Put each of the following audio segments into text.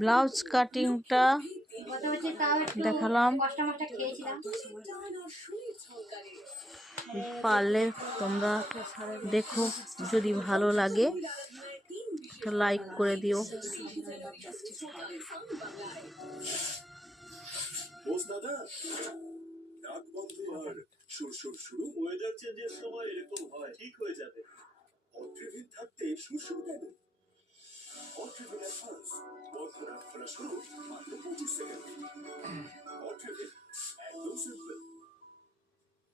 Blouse কাটিংটা দেখালাম। পারলে তোমরা দেখো, যদি ভালো লাগে লাইক করে দিও। শুরু ওয়েদার চেঞ্জের সময় এরকম হয়, ঠিক হয়ে যাবে। অট্রিভিন থাকতে শুরু কেন? অট্রিভিন অ্যাডভান্স বর্ষণা খোলা শুরু মাত্র 25 সেকেন্ড। অট্রিভিন একদম সিম্পল।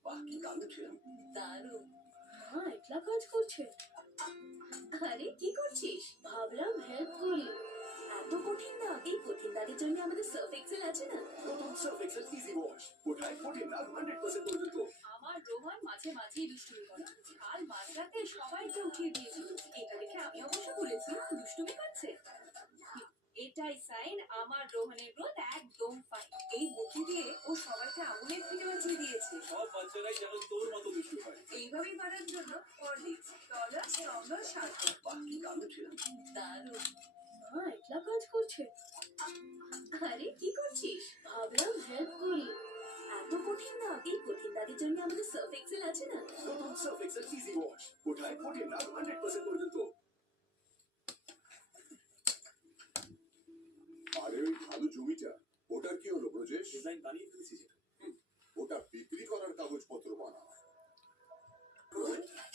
বাহ, কি দারুণ ছিল। দারুণ। মা একলা কাজ করছে। আরে কি করছিস? ভাবলাম হেল্প করি। এত কঠিন না। এই কঠিন দাগের জন্য আমাদের সার্ফ এক্সেল আছে না। নতুন সার্ফ এক্সেল ইজি ওয়াশ ওঠায় 14 আর 100% পর্যন্ত। আমার রোহন মাঝে মাঝেই দুষ্টুমি করে। কাল মাঝরাতে সবাইকে উঠিয়ে দিয়েছিল। এটা দেখে আমি অবশ্য বলেছি দুষ্টুমি করছে। এটাই সাইন আমার রোহনের গ্রোথ একদম ফাইন। এই বুদ্ধি দিয়ে ও সবাইকে আগুনের থেকে বাঁচিয়ে দিয়েছে। সব বাচ্চারাই যেন তোর মতো দুষ্টু হয়। এইভাবেই বাড়ার জন্য হরলিক্স টলার স্ট্রঙ্গার শার্প। বাহ, কি দারুণ ছিল। দারুণ। মা একলা কাজ করছে। আরে কি করছিস? ভাবলাম হেল্প করি। এত কঠিন না। এই কঠিন দাগের জন্য আমাদের সার্ফ এক্সেল আছে না। নতুন সার্ফ এক্সেল ইজি ওয়াশ ওঠায় 14 আর 100% পর্যন্ত। আরে ওই ভালো জমিটা, ওটার কি হলো ব্রজেশ? ডিজাইন বানিয়ে ফেলেছি যেটা। ওটা বিক্রি করার কাগজপত্র বানাও।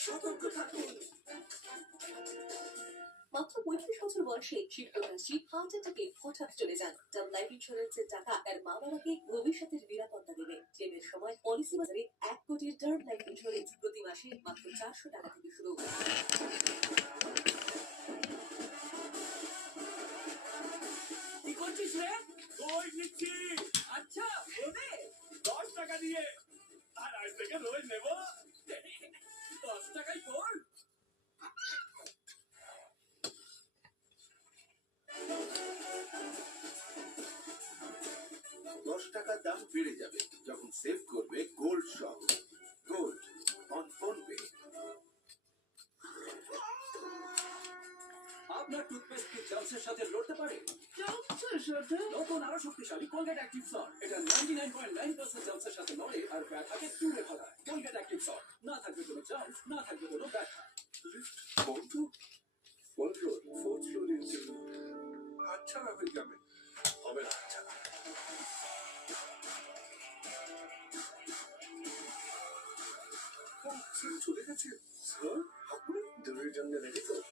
সতর্ক থাকুন। মাত্র 35 বছর বয়সে শিবপ্রকাশজি হার্ট অ্যাটাকে হঠাৎ চলে যান। টার্ম লাইফ ইন্স্যুরেন্সের টাকা তার মা বাবাকে ভবিষ্যতের নিরাপত্তা দেবে। ক্লেমের সময় পলিসি বাজারে 1 কোটির টার্ম লাইফ ইন্স্যুরেন্স প্রতি মাসে মাত্র 400 টাকা থেকে শুরু। কি করছিস রে? দই নিচ্ছি। আচ্ছা, ওরে 10 টাকা দিয়ে। আর আজ থেকে রোজ নেব 10 টাকাই তোর। $10 দাম বেড়ে যাবে যখন সেভ করবে গোল্ড সহ। Gold on PhonePe. আপনার টুথপেস্ট কি জার্মসের সাথে লড়তে পারে? নতুন আরো শক্তিশালী কোলগেট অ্যাক্টিভ সল্ট। এটা 99.9% জার্মসের সাথে লড়ে আর ব্যথাকে দূরে ফেলায়। Colgate active salt. না থাকবে কোনো জার্মস, না থাকবে কোনো ব্যথা। Control 4th floor institute. আচ্ছা রাখবেন যাবে হবে না। আচ্ছা চলে গেছে স্যার, আপনি দূরের জন্য রেডি তো?